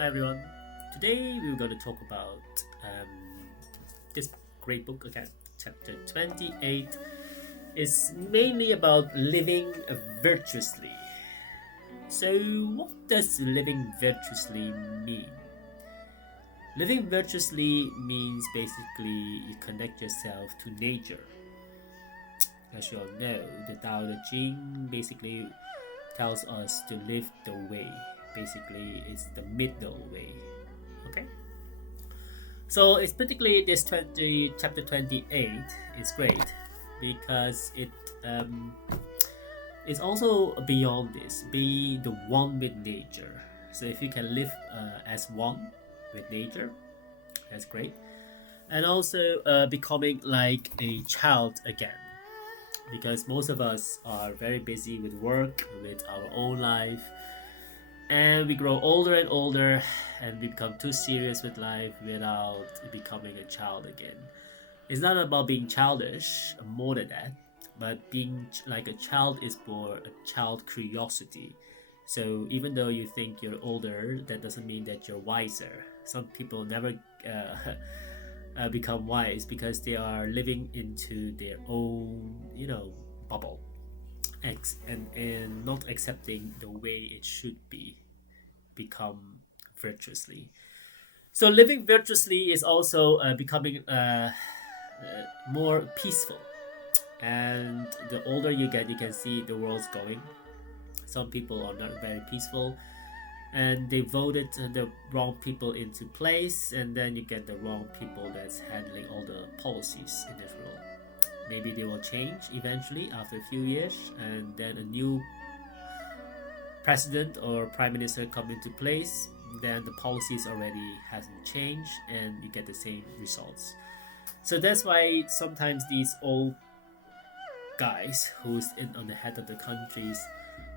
Hi everyone. Today we're going to talk about this great book again. Chapter 28 is mainly about living virtuously. So, what does living virtuously mean? Living virtuously means basically you connect yourself to nature. As you all know, the Tao Te Ching basically tells us to live the way. Basically, it's the middle way. Okay, so it's particularly this chapter 28 is great because it's also beyond this, be the one with nature. So if you can live as one with nature, that's great. And also becoming like a child again, because most of us are very busy with work, with our own life, and we grow older and older and we become too serious with life without becoming a child again. It's not about being childish, more than that, but being like a child is more a child curiosity. So even though you think you're older, that doesn't mean that you're wiser. Some people never become wise because they are living into their own, bubble, and not accepting the way it should be become virtuously. So living virtuously is also becoming more peaceful. And the older you get, you can see the world's going. Some people are not very peaceful, and they voted the wrong people into place, and then you get the wrong people that's handling all the policies in this world. Maybe they will change eventually after a few years, and then a new president or prime minister come into place, then the policies already hasn't changed and you get the same results. So that's why sometimes these old guys who's on the head of the countries,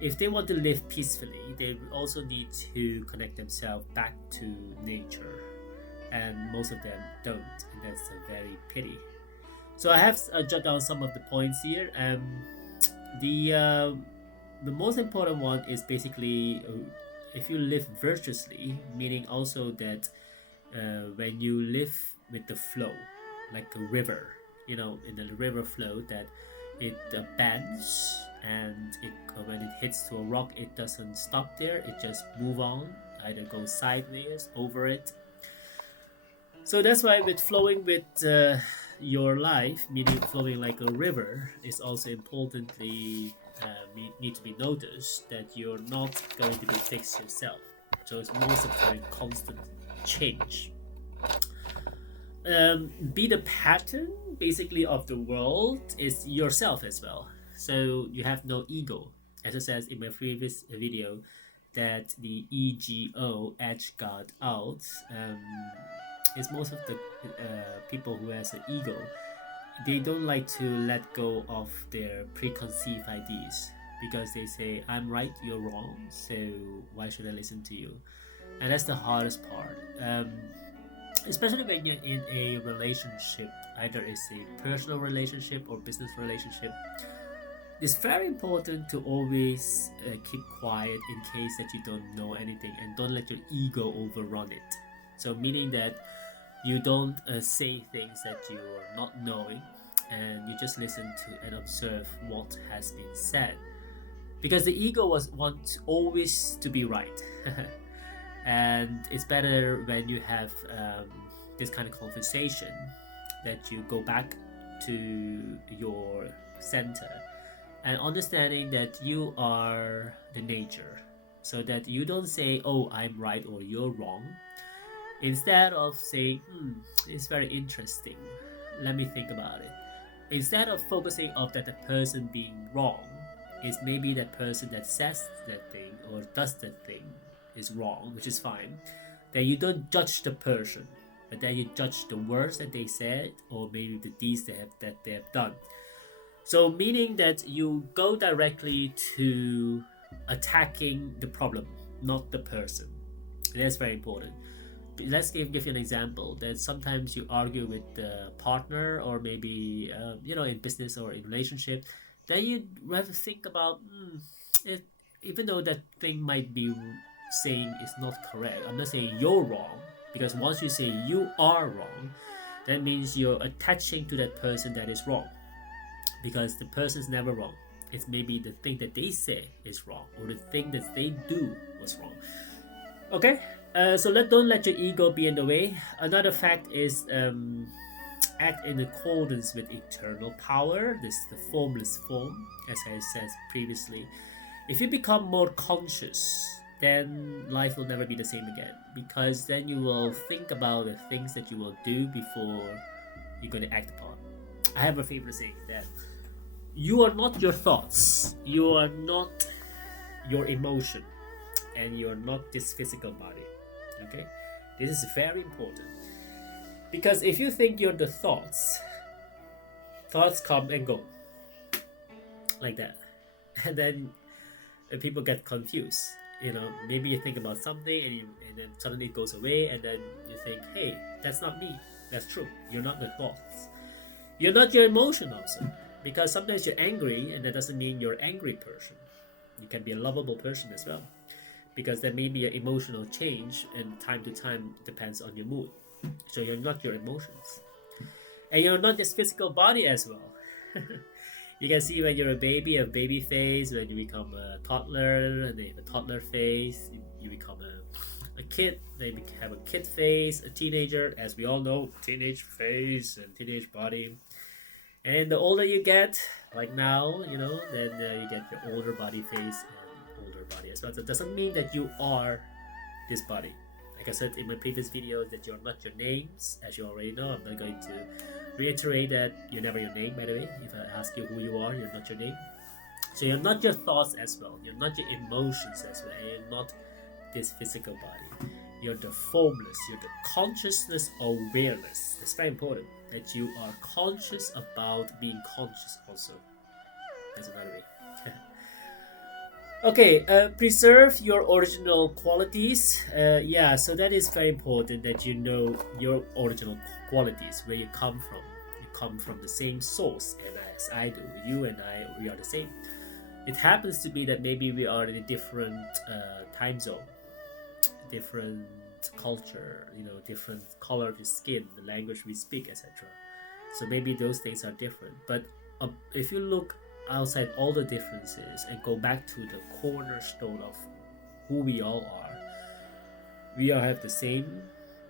if they want to live peacefully, they also need to connect themselves back to nature, and most of them don't, and that's a very pity. So I have jotted down some of the points here. The uh, the most important one is basically if you live virtuously, meaning also that when you live with the flow, like a river, in the river flow, that it bends, and when it hits to a rock, it doesn't stop there, it just move on, either go sideways over it. So that's why with flowing with your life, meaning flowing like a river, is also importantly need to be noticed that you're not going to be fixed yourself. So it's most of the time constant change. Be the pattern basically of the world is yourself as well. So you have no ego. As I said in my previous video, that the ego, edge got out, is most of the people who has an ego, they don't like to let go of their preconceived ideas, because they say, I'm right, you're wrong, so why should I listen to you? And that's the hardest part. Especially when you're in a relationship, either it's a personal relationship or business relationship, it's very important to always keep quiet in case that you don't know anything, and don't let your ego overrun it. So meaning that you don't say things that you're not knowing, and you just listen to and observe what has been said, because the ego wants always to be right. And it's better when you have this kind of conversation, that you go back to your center and understanding that you are the nature, so that you don't say, oh, I'm right or you're wrong. Instead of saying, it's very interesting, let me think about it. Instead of focusing on that the person being wrong, is maybe that person that says that thing or does that thing is wrong, which is fine. Then you don't judge the person, but then you judge the words that they said, or maybe the deeds that they have done. So meaning that you go directly to attacking the problem, not the person. And that's very important. Let's give you an example, that sometimes you argue with the partner, or maybe in business or in relationship, then you have to think about it, even though that thing might be saying is not correct. I'm not saying you're wrong, because once you say you are wrong, that means you're attaching to that person that is wrong, because the person's never wrong. It's maybe the thing that they say is wrong, or the thing that they do was wrong. Okay, so don't let your ego be in the way. Another fact is act in accordance with eternal power. This is the formless form, as I said previously. If you become more conscious, then life will never be the same again, because then you will think about the things that you will do before you're going to act upon. I have a favorite saying that you are not your thoughts, you are not your emotion, and you are not this physical body. Okay, this is very important, because if you think you're the thoughts come and go like that, and then people get confused. Maybe you think about something and then suddenly it goes away, and then you think, hey, that's not me. That's true, you're not the thoughts, you're not your emotion also, because sometimes you're angry, and that doesn't mean you're an angry person. You can be a lovable person as well, because there may be an emotional change, and time to time depends on your mood. So you're not your emotions, and you're not this physical body as well. You can see when you're a baby, a baby face. When you become a toddler, and they have a toddler face. You become a kid, they have a kid face. A teenager, as we all know, teenage face and teenage body. And the older you get, like now, then you get your older body face and older body as well. So it doesn't mean that you are this body. Like I said in my previous videos, that you're not your names, as you already know. I'm not going to reiterate that you're never your name, by the way. If I ask you who you are, you're not your name. So you're not your thoughts as well. You're not your emotions as well. And you're not this physical body. You're the formless. You're the consciousness awareness. It's very important that you are conscious about being conscious also. That's another way. Okay, preserve your original qualities. So that is very important, that you know your original qualities, where you come from. You come from the same source, and as I do, you and I, we are the same. It happens to be that maybe we are in a different time zone, different culture, different color of your skin, the language we speak, etc. So maybe those things are different. But if you look outside all the differences and go back to the cornerstone of who we all are, we all have the same.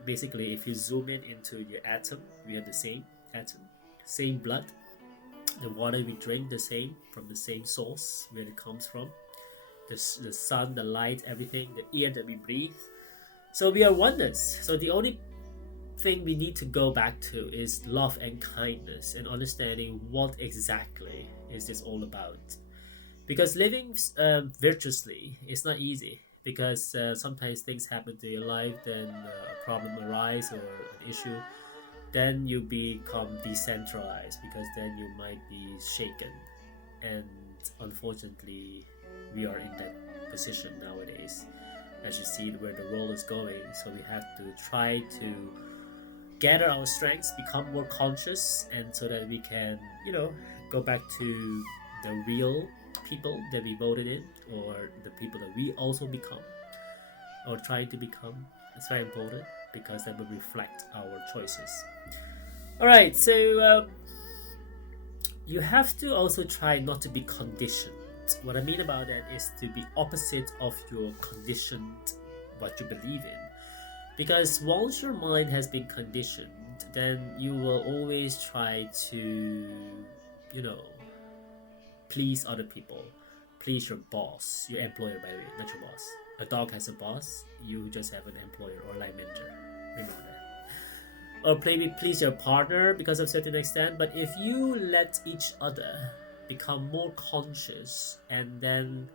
Basically, if you zoom into your atom, we have the same atom, same blood. The water we drink, the same, from the same source where it comes from. The sun, the light, everything, the air that we breathe. So we are oneness. So the only thing we need to go back to is love and kindness, and understanding what exactly is this all about. Because living virtuously is not easy, because sometimes things happen to your life, then a problem arises or an issue, then you become decentralized, because then you might be shaken. And unfortunately, we are in that position nowadays, as you see where the world is going. So we have to try to gather our strengths, become more conscious, and so that we can, go back to the real people that we voted in, or the people that we also become, or try to become. It's very important, because that will reflect our choices. Alright, so you have to also try not to be conditioned. What I mean about that is to be opposite of your conditioned, what you believe in. Because once your mind has been conditioned, then you will always try to, please other people, please your boss, your employer, by the way, not your boss. A dog has a boss, you just have an employer or line manager. Remember that. Or maybe please your partner because of a certain extent. But if you let each other become more conscious and then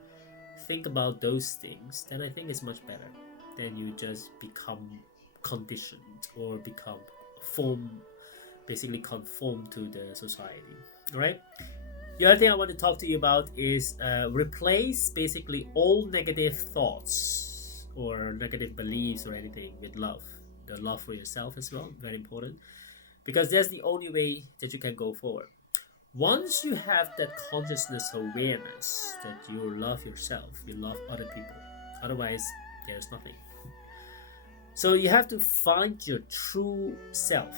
think about those things, then I think it's much better than you just become conditioned or become basically conform to the society. Alright? The other thing I want to talk to you about is replace basically all negative thoughts or negative beliefs or anything with love. The love for yourself as well, very important, because that's the only way that you can go forward. Once you have that consciousness awareness that you love yourself, you love other people. Otherwise, there's nothing. So you have to find your true self.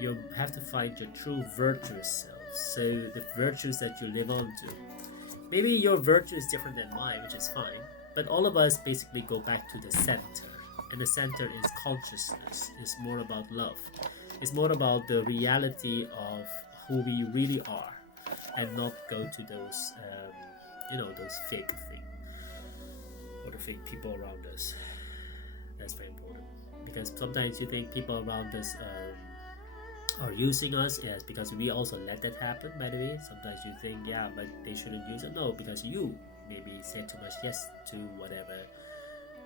You have to find your true virtuous self. So the virtues that you live on to. Maybe your virtue is different than mine, which is fine. But all of us basically go back to the center. And the center is consciousness. It's more about love. It's more about the reality of who we really are. And not go to those, those fake things. Or the fake people around us. That's very important. Because sometimes you think people around us are using us, yes, because we also let that happen, by the way. Sometimes you think, yeah, but they shouldn't use it. No, because you maybe said too much yes to whatever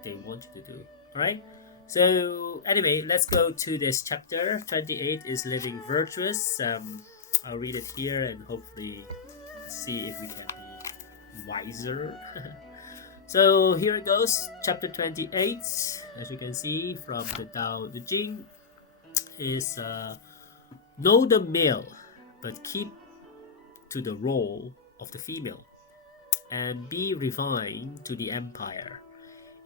they want you to do. Alright? So anyway, let's go to this chapter. 28 is living virtuous. I'll read it here and hopefully see if we can be wiser. So here it goes, chapter 28, as you can see from the Tao Te Ching, is know the male, but keep to the role of the female, and be refined to the empire.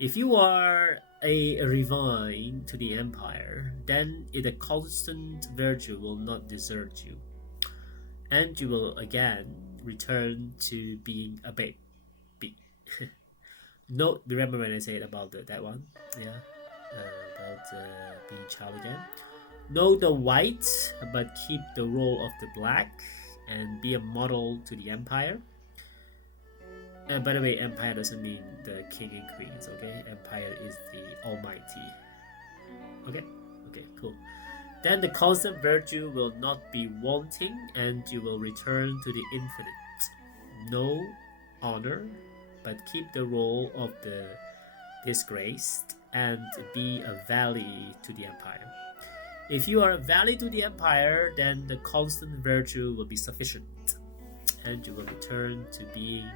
If you are a refined to the empire, then the constant virtue will not desert you, and you will again return to being a baby. No, remember when I said about that one? Yeah, about being child again. Know the white, but keep the role of the black, and be a model to the empire. And by the way, empire doesn't mean the king and queens, okay? Empire is the almighty. Okay, cool. Then the constant virtue will not be wanting, and you will return to the infinite. No honor, but keep the role of the disgraced, and be a valley to the empire. If you are a valley to the empire, then the constant virtue will be sufficient, and you will return to being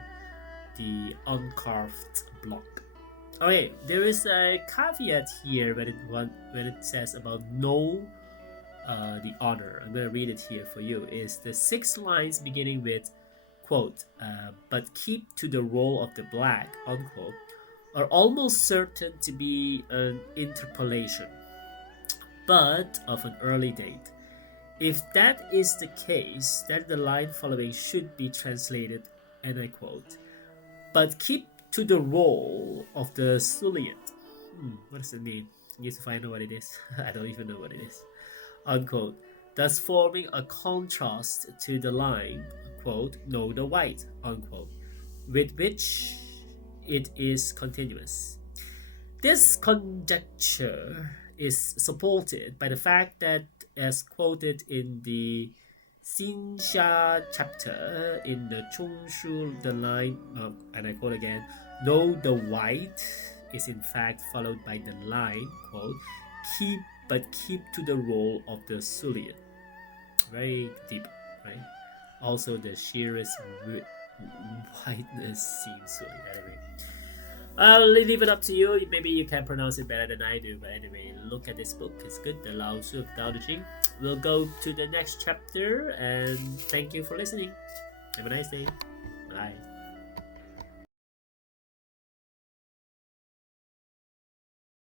the uncarved block. Okay, there is a caveat here when it says about know the honor. I'm going to read it here for you. Is the 6 lines beginning with quote, but keep to the role of the black, unquote, are almost certain to be an interpolation, but of an early date. If that is the case, then the line following should be translated, and I quote, but keep to the role of the Suliat. What does it mean? You need to find out what it is. I don't even know what it is. Unquote. Thus forming a contrast to the line, quote, know the white, unquote, with which it is continuous. This conjecture is supported by the fact that, as quoted in the Xinxia chapter in the Chung the line, and I quote again, know the white is in fact followed by the line, quote, keep to the role of the Suliat. Very deep, right? Also, the sheerest whiteness seems silly. Anyway, I'll leave it up to you. Maybe you can pronounce it better than I do. But anyway, look at this book. It's good. The Lao Tzu of Tao Te Ching. We'll go to the next chapter. And thank you for listening. Have a nice day. Bye.